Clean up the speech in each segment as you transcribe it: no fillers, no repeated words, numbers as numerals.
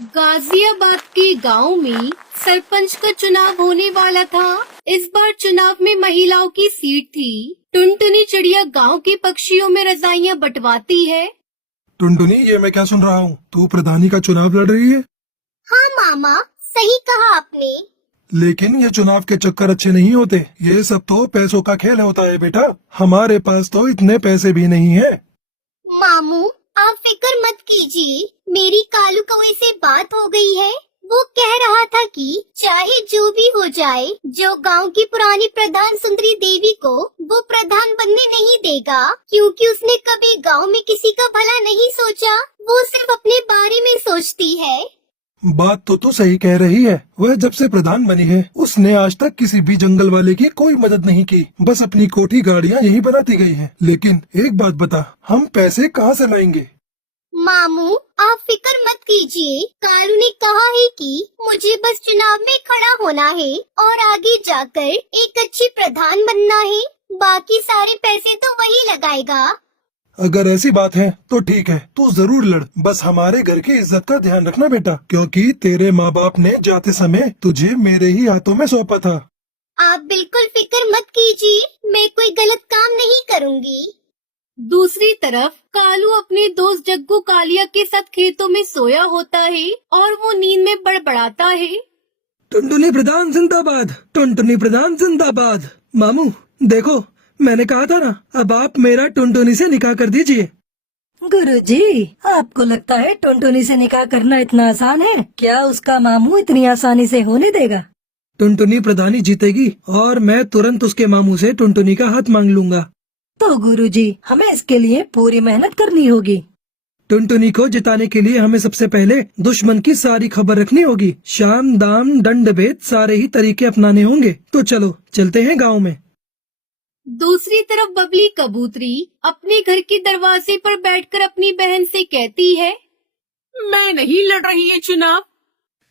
गाजियाबाद के गांव में सरपंच का चुनाव होने वाला था। इस बार चुनाव में महिलाओं की सीट थी। टुनटुनी चिड़िया गांव के पक्षियों में रजाइयां बंटवाती है। टुनटुनी, ये मैं क्या सुन रहा हूँ? तू प्रधानी का चुनाव लड़ रही है? हाँ मामा, सही कहा आपने। लेकिन ये चुनाव के चक्कर अच्छे नहीं होते। ये सब तो पैसों का खेल होता है बेटा। हमारे पास तो इतने पैसे भी नहीं है। मामू, आप फिक्र मत कीजिए, मेरी कालू कौवे से बात हो गई है। वो कह रहा था कि चाहे जो भी हो जाए, जो गांव की पुरानी प्रधान सुंदरी देवी को वो प्रधान बनने नहीं देगा, क्योंकि उसने कभी गांव में किसी का भला नहीं सोचा। वो सिर्फ अपने बारे में सोचती है। बात तो तू सही कह रही है। वह जब से प्रधान बनी है, उसने आज तक किसी भी जंगल वाले की कोई मदद नहीं की। बस अपनी कोठी गाड़ियाँ यही बनाती गई है। लेकिन एक बात बता, हम पैसे कहाँ से लाएंगे? मामू, आप फिक्र मत कीजिए। कालू ने कहा है कि मुझे बस चुनाव में खड़ा होना है और आगे जाकर एक अच्छी प्रधान बनना है। बाकी सारे पैसे तो वही लगाएगा। अगर ऐसी बात है तो ठीक है, तू जरूर लड़। बस हमारे घर की इज्जत का ध्यान रखना बेटा, क्योंकि तेरे माँ बाप ने जाते समय तुझे मेरे ही हाथों में सौंपा था। आप बिल्कुल फिक्र मत कीजिए, मैं कोई गलत काम नहीं करूँगी। दूसरी तरफ कालू अपने दोस्त जग्गू कालिया के साथ खेतों में सोया होता है और वो नींद में बड़बड़ाता है। टुनटुनी प्रधान जिंदाबाद, टुनटुनी प्रधान जिंदाबाद। मामू देखो, मैंने कहा था ना, अब आप मेरा टुनटुनी से निकाह कर दीजिए। गुरुजी, आपको लगता है टुनटुनी से निकाह करना इतना आसान है? क्या उसका मामू इतनी आसानी से होने देगा? टुनटुनी प्रधानी जीतेगी और मैं तुरंत उसके मामू से टुनटुनी का हाथ मांग लूंगा। तो गुरुजी, हमें इसके लिए पूरी मेहनत करनी होगी। टुनटुनी को जिताने के लिए हमें सबसे पहले दुश्मन की सारी खबर रखनी होगी। शाम दाम दंड भेद सारे ही तरीके अपनाने होंगे। तो चलो चलते हैं गाँव में। दूसरी तरफ बबली कबूतरी अपने घर के दरवाजे पर बैठकर अपनी बहन से कहती है, मैं नहीं लड़ रही है चुनाव।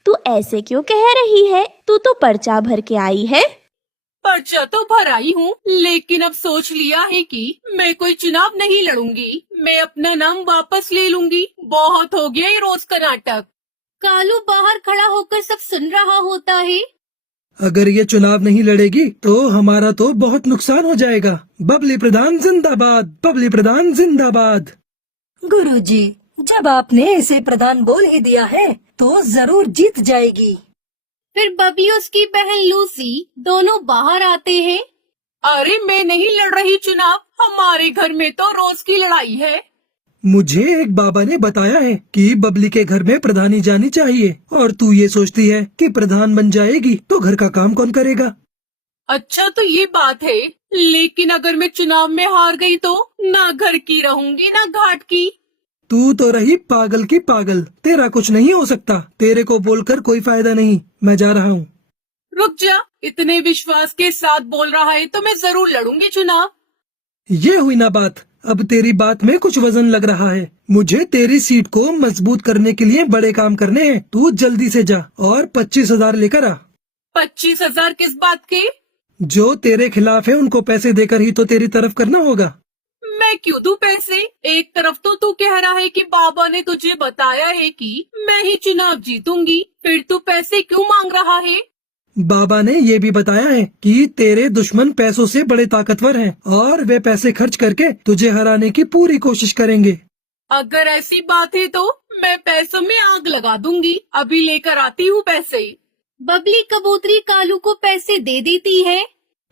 तू ऐसे क्यों कह रही है? तू तो पर्चा भर के आई है। पर्चा तो भर आई हूँ, लेकिन अब सोच लिया है कि मैं कोई चुनाव नहीं लड़ूंगी। मैं अपना नाम वापस ले लूंगी। बहुत हो गया ये रोज का नाटक। कालू बाहर खड़ा होकर सब सुन रहा होता है। अगर ये चुनाव नहीं लड़ेगी तो हमारा तो बहुत नुकसान हो जाएगा। बबली प्रधान जिंदाबाद, बबली प्रधान जिंदाबाद। गुरुजी, जब आपने इसे प्रधान बोल ही दिया है तो जरूर जीत जाएगी। फिर बबली उसकी बहन लूसी दोनों बाहर आते हैं। अरे मैं नहीं लड़ रही चुनाव, हमारे घर में तो रोज की लड़ाई है। मुझे एक बाबा ने बताया है कि बबली के घर में प्रधानी जानी चाहिए, और तू ये सोचती है कि प्रधान बन जाएगी तो घर का काम कौन करेगा? अच्छा तो ये बात है, लेकिन अगर मैं चुनाव में हार गई तो ना घर की रहूंगी ना घाट की। तू तो रही पागल की पागल, तेरा कुछ नहीं हो सकता। तेरे को बोलकर कोई फायदा नहीं, मैं जा रहा हूँ। रुक जा, इतने विश्वास के साथ बोल रहा है तो मैं जरूर लड़ूंगी चुनाव। ये हुई ना बात। अब तेरी बात में कुछ वजन लग रहा है। मुझे तेरी सीट को मजबूत करने के लिए बड़े काम करने हैं। तू जल्दी से जा और 25,000 लेकर आ। 25,000 किस बात के? जो तेरे खिलाफ है उनको पैसे देकर ही तो तेरी तरफ करना होगा। मैं क्यों दूं पैसे? एक तरफ तो तू कह रहा है कि बाबा ने तुझे बताया है कि मैं ही चुनाव जीतूंगी, फिर तू पैसे क्यों मांग रहा है? बाबा ने ये भी बताया है कि तेरे दुश्मन पैसों से बड़े ताकतवर हैं और वे पैसे खर्च करके तुझे हराने की पूरी कोशिश करेंगे। अगर ऐसी बात है तो मैं पैसों में आग लगा दूंगी। अभी लेकर आती हूँ पैसे। बबली कबूतरी कालू को पैसे दे देती है।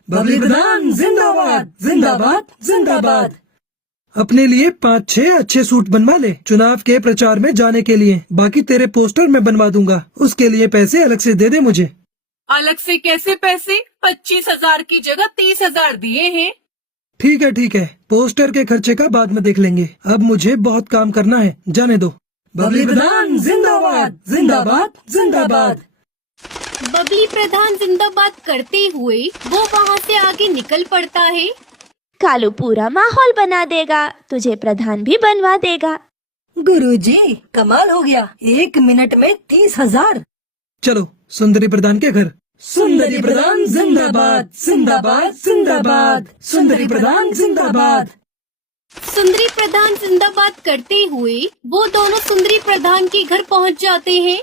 बबली प्रधान जिंदाबाद, जिंदाबाद, जिंदाबाद। अपने लिए 5-6 अच्छे सूट बनवा ले चुनाव के प्रचार में जाने के लिए। बाकी तेरे पोस्टर मैं बनवा दूंगा, उसके लिए पैसे अलग से दे दे मुझे। अलग से कैसे पैसे? 25,000 की जगह 30,000 दिए हैं। ठीक है, पोस्टर के खर्चे का बाद में देख लेंगे। अब मुझे बहुत काम करना है, जाने दो। बबली प्रधान जिंदाबाद, जिंदाबाद, जिंदाबाद। बबली प्रधान जिंदाबाद करते हुए वो वहाँ से आगे निकल पड़ता है। कालू पूरा माहौल बना देगा, तुझे प्रधान भी बनवा देगा। गुरुजी, कमाल हो गया, 1 मिनट में 30,000। चलो सुंदरी प्रधान के घर। सुंदरी प्रधान जिंदाबाद, जिंदाबाद, जिंदाबाद। सुंदरी प्रधान जिंदाबाद। सुंदरी प्रधान जिंदाबाद करते हुए वो दोनों सुंदरी प्रधान के घर पहुंच जाते हैं।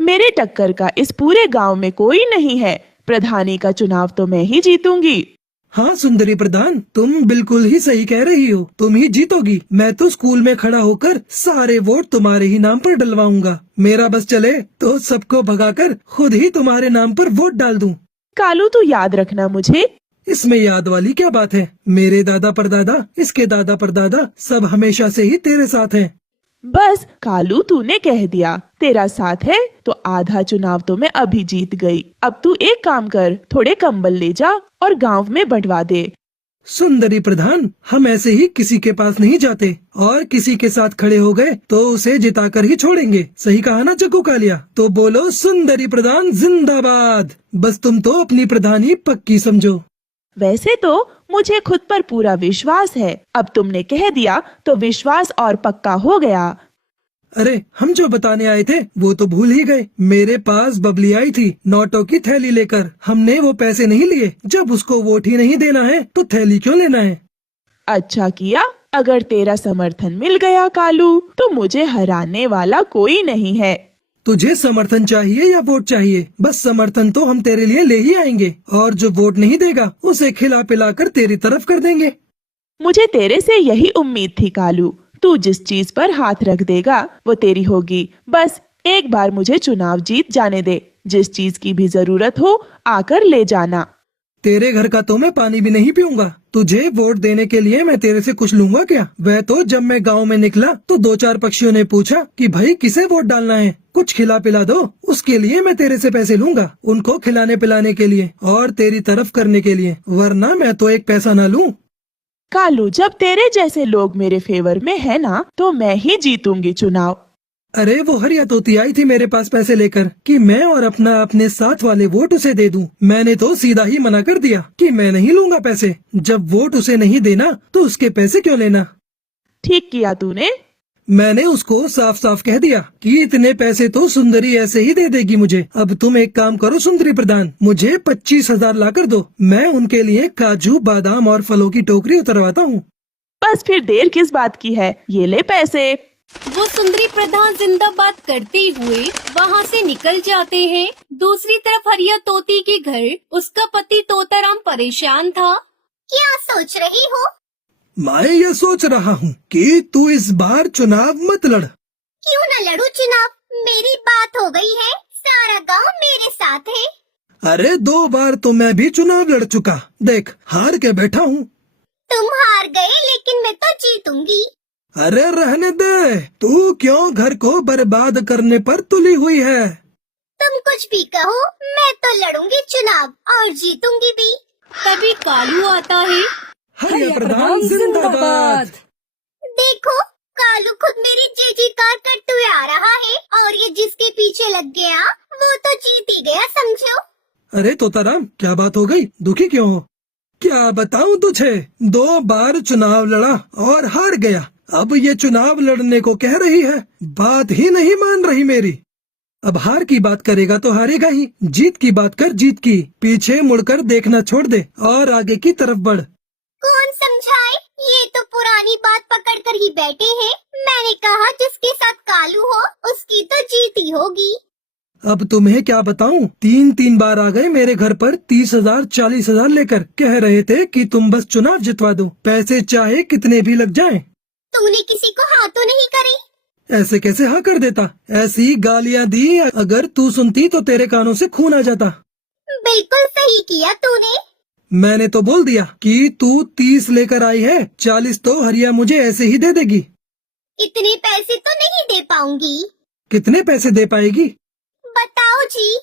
मेरे टक्कर का इस पूरे गांव में कोई नहीं है। प्रधानी का चुनाव तो मैं ही जीतूंगी। हाँ सुंदरी प्रधान, तुम बिल्कुल ही सही कह रही हो, तुम ही जीतोगी। मैं तो स्कूल में खड़ा होकर सारे वोट तुम्हारे ही नाम पर डलवाऊंगा। मेरा बस चले तो सबको भगाकर खुद ही तुम्हारे नाम पर वोट डाल दूं। कालू तू याद रखना मुझे। इसमें याद वाली क्या बात है? मेरे दादा परदादा, इसके दादा परदादा सब हमेशा से ही तेरे साथ हैं। बस कालू तूने कह दिया तेरा साथ है तो आधा चुनाव तो मैं अभी जीत गई। अब तू एक काम कर, थोड़े कंबल ले जा और गांव में बंटवा दे। सुंदरी प्रधान, हम ऐसे ही किसी के पास नहीं जाते और किसी के साथ खड़े हो गए तो उसे जिताकर ही छोड़ेंगे। सही कहा ना चक्कू कालिया? तो बोलो सुंदरी प्रधान जिंदाबाद। बस तुम तो अपनी प्रधानी पक्की समझो। वैसे तो मुझे खुद पर पूरा विश्वास है, अब तुमने कह दिया तो विश्वास और पक्का हो गया। अरे हम जो बताने आए थे वो तो भूल ही गए। मेरे पास बबली आई थी नोटों की थैली लेकर। हमने वो पैसे नहीं लिए। जब उसको वोट ही नहीं देना है तो थैली क्यों लेना है? अच्छा किया। अगर तेरा समर्थन मिल गया कालू तो मुझे हराने वाला कोई नहीं है। तुझे समर्थन चाहिए या वोट चाहिए? बस समर्थन तो हम तेरे लिए ले ही आएंगे और जो वोट नहीं देगा उसे खिला पिला कर तेरी तरफ कर देंगे। मुझे तेरे से यही उम्मीद थी कालू। तू जिस चीज पर हाथ रख देगा वो तेरी होगी। बस एक बार मुझे चुनाव जीत जाने दे। जिस चीज की भी जरूरत हो आकर ले जाना। तेरे घर का तो मैं पानी भी नहीं पीऊंगा। तुझे वोट देने के लिए मैं तेरे से कुछ लूंगा क्या? वह तो जब मैं गांव में निकला तो 2-4 पक्षियों ने पूछा कि भाई किसे वोट डालना है, कुछ खिला पिला दो। उसके लिए मैं तेरे से पैसे लूंगा, उनको खिलाने पिलाने के लिए और तेरी तरफ करने के लिए, वरना मैं तो एक पैसा न लूं। कालू जब तेरे जैसे लोग मेरे फेवर में है ना तो मैं ही जीतूंगी चुनाव। अरे वो हरिया तोती आई थी मेरे पास पैसे लेकर कि मैं और अपने साथ वाले वोट उसे दे दूं। मैंने तो सीधा ही मना कर दिया कि मैं नहीं लूंगा पैसे। जब वोट उसे नहीं देना तो उसके पैसे क्यों लेना? ठीक किया तूने। मैंने उसको साफ साफ कह दिया कि इतने पैसे तो सुंदरी ऐसे ही दे देगी मुझे। अब तुम एक काम करो सुंदरी प्रधान, मुझे 25,000 ला कर दो। मैं उनके लिए काजू बादाम और फलों की टोकरी उतरवाता हूँ। बस फिर देर किस बात की है, ये ले पैसे। वो सुंदरी प्रधान जिंदाबाद करते हुए वहाँ से निकल जाते हैं। दूसरी तरफ हरिया तोती के घर उसका पति तोताराम परेशान था। क्या सोच रही हो? मैं यह सोच रहा हूँ कि तू इस बार चुनाव मत लड़। क्यों न लड़ू चुनाव? मेरी बात हो गई है, सारा गांव मेरे साथ है। अरे 2 बार तो मैं भी चुनाव लड़ चुका, देख हार के बैठा हूँ। तुम हार गए लेकिन मैं तो जीतूंगी। अरे रहने दे, तू क्यों घर को बर्बाद करने पर तुली हुई है? तुम कुछ भी कहो, मैं तो लड़ूंगी चुनाव और जीतूंगी भी। तभी कालू आता है। हरिया प्रधान जिंदाबाद। देखो कालू खुद मेरी जीजी कार करते हुए आ रहा है और ये जिसके पीछे लग गया वो तो जीत ही गया समझो। अरे तोताराम क्या बात हो गई? दुखी क्यों हो? क्या बताऊं तुझे, 2 बार चुनाव लड़ा और हार गया। अब ये चुनाव लड़ने को कह रही है, बात ही नहीं मान रही मेरी। अब हार की बात करेगा तो हारेगा ही। जीत की बात कर, जीत की। पीछे मुड़कर देखना छोड़ दे और आगे की तरफ बढ़। कौन समझाए? ये तो पुरानी बात पकड़ कर ही बैठे हैं। मैंने कहा जिसके साथ कालू हो उसकी तो जीत ही होगी। अब तुम्हें क्या बताऊं, 3 बार आ गए मेरे घर पर 30,000 40,000 लेकर। कह रहे थे कि तुम बस चुनाव जितवा दो, पैसे चाहे कितने भी लग जाएं। तूने किसी को हाँ तो नहीं करे? ऐसे कैसे हाँ कर देता? ऐसी गालियां दी, अगर तू सुनती तो तेरे कानों से खून आ जाता। बिल्कुल सही किया तूने। मैंने तो बोल दिया कि तू 30 लेकर आई है, 40 तो हरिया मुझे ऐसे ही दे देगी। इतने पैसे तो नहीं दे पाऊंगी। कितने पैसे दे पाएगी? बताओ जी।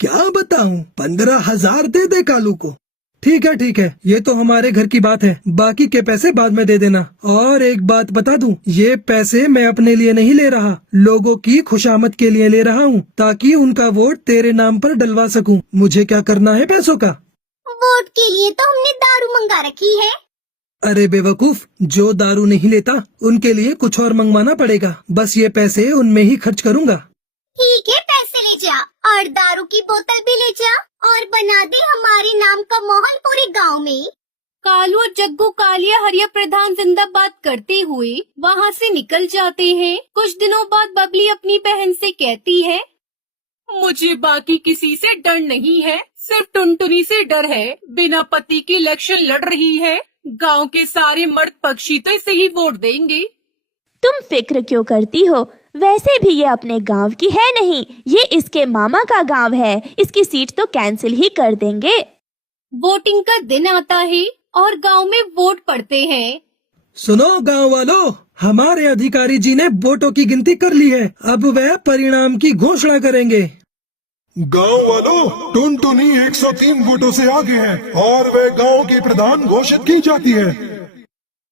क्या बताऊं, 15,000 दे दे कालू को। ठीक है, ये तो हमारे घर की बात है। बाकी के पैसे बाद में दे देना। और एक बात बता दूं, ये पैसे मैं अपने लिए नहीं ले रहा, लोगों की खुशामद के लिए ले रहा हूँ, ताकि उनका वोट तेरे नाम पर डलवा सकूं। मुझे क्या करना है पैसों का? वोट के लिए तो हमने दारू मंगा रखी है। अरे बेवकूफ, जो दारू नहीं लेता उनके लिए कुछ और मंगवाना पड़ेगा। बस ये पैसे उनमें ही खर्च करूँगा। ठीक है, पैसे ले जा और दारू की बोतल भी ले जा और बना दे हमारे नाम का माहौल पूरे गांव में। कालू और जग्गू कालिया हरिया प्रधान जिंदाबाद करते हुए वहाँ से निकल जाते हैं। कुछ दिनों बाद बबली अपनी बहन से कहती है, मुझे बाकी किसी से डर नहीं है, सिर्फ टुनटुनी से डर है। बिना पति के इलेक्शन लड़ रही है। गांव के सारे मर्द पक्षी तो इसे ही वोट देंगे। तुम फिक्र क्यों करती हो? वैसे भी ये अपने गांव की है नहीं, ये इसके मामा का गांव है। इसकी सीट तो कैंसिल ही कर देंगे। वोटिंग का दिन आता है और गांव में वोट पड़ते हैं। सुनो गांव वालों, हमारे अधिकारी जी ने वोटों की गिनती कर ली है। अब वह परिणाम की घोषणा करेंगे। गांव वालों, टुनटुनी 103 वोटों से आगे है और वह गांव की प्रधान घोषित की जाती है।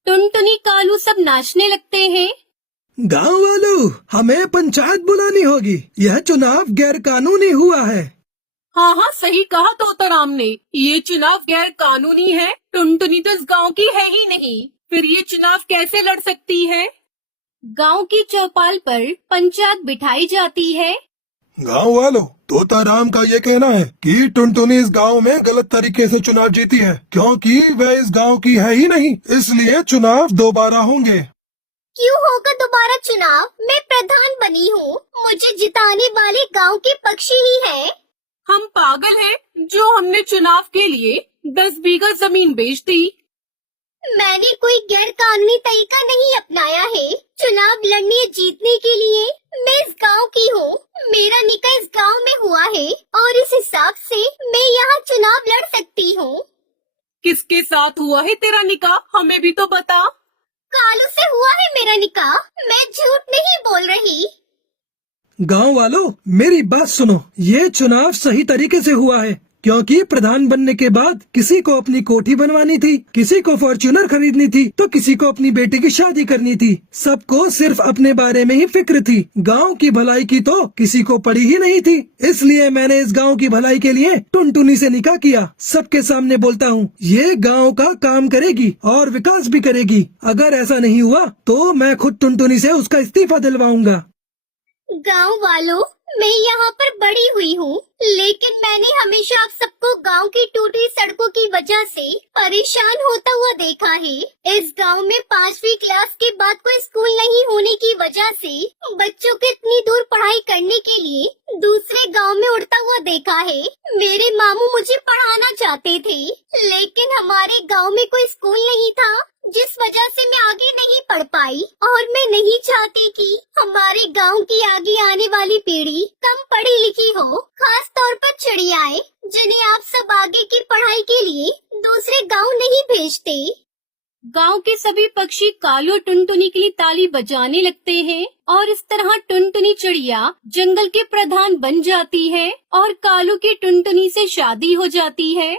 टुनटुनी कालू सब नाचने लगते हैं। गांव वालों, हमें पंचायत बुलानी होगी। यह चुनाव गैर कानूनी हुआ है। हाँ हाँ, सही कहा तोताराम ने। ये चुनाव गैर कानूनी है। टुनटुनी तो इस गांव की है ही नहीं, फिर ये चुनाव कैसे लड़ सकती है? गांव की चौपाल पर पंचायत बिठाई जाती है। गांव वालों, तोताराम का ये कहना है कि टुनटुनी इस गांव में गलत तरीके से चुनाव जीती है, क्योंकि वह इस गांव की है ही नहीं, इसलिए चुनाव दोबारा होंगे। क्यों होगा दोबारा चुनाव? मैं प्रधान बनी हूँ, मुझे जिताने वाले गांव के पक्षी ही हैं। हम पागल हैं जो हमने चुनाव के लिए 10 बीघा जमीन बेच दी। मैंने कोई गैर कानूनी तरीका नहीं अपनाया है। चुनाव लड़ने जीतने के लिए मैं इस गांव की हूँ। मेरा निकाह इस गांव में हुआ है और इस हिसाब से मैं यहाँ चुनाव लड़ सकती हूँ। किसके साथ हुआ है तेरा निकाह? हमें भी तो बता। कालू से हुआ है मेरा निकाह, मैं झूठ नहीं बोल रही। गांव वालों, मेरी बात सुनो। ये चुनाव सही तरीके से हुआ है, क्योंकि प्रधान बनने के बाद किसी को अपनी कोठी बनवानी थी, किसी को फॉर्च्यूनर खरीदनी थी, तो किसी को अपनी बेटी की शादी करनी थी। सबको सिर्फ अपने बारे में ही फिक्र थी। गांव की भलाई की तो किसी को पड़ी ही नहीं थी। इसलिए मैंने इस गांव की भलाई के लिए टुनटुनी से निकाह किया। सबके सामने बोलता हूँ, ये गांव का काम करेगी और विकास भी करेगी। अगर ऐसा नहीं हुआ तो मैं खुद टुनटुनी से उसका इस्तीफा दिलवाऊंगा। गांव वालों, मैं यहाँ पर बड़ी हुई हूँ, लेकिन मैंने हमेशा आप सबको गांव की टूटी सड़कों की वजह से परेशान होता हुआ देखा है। इस गांव में 5वीं क्लास के बाद कोई स्कूल नहीं होने की वजह से बच्चों को इतनी दूर पढ़ाई करने के लिए दूसरे गांव में उड़ता हुआ देखा है। मेरे मामू मुझे पढ़ाना चाहते थे, लेकिन हमारे गाँव में कोई स्कूल नहीं था, जिस वजह से मैं आगे नहीं पढ़ पाई। और मैं नहीं चाहती कि हमारे गांव की आगे आने वाली पीढ़ी कम पढ़ी लिखी हो, खास तौर पर चिड़ियाएं, जिन्हें आप सब आगे की पढ़ाई के लिए दूसरे गांव नहीं भेजते। गांव के सभी पक्षी कालू और टुनटुनी के लिए ताली बजाने लगते हैं और इस तरह टुनटुनी चिड़िया जंगल के प्रधान बन जाती है और कालू की टुनटुनी से शादी हो जाती है।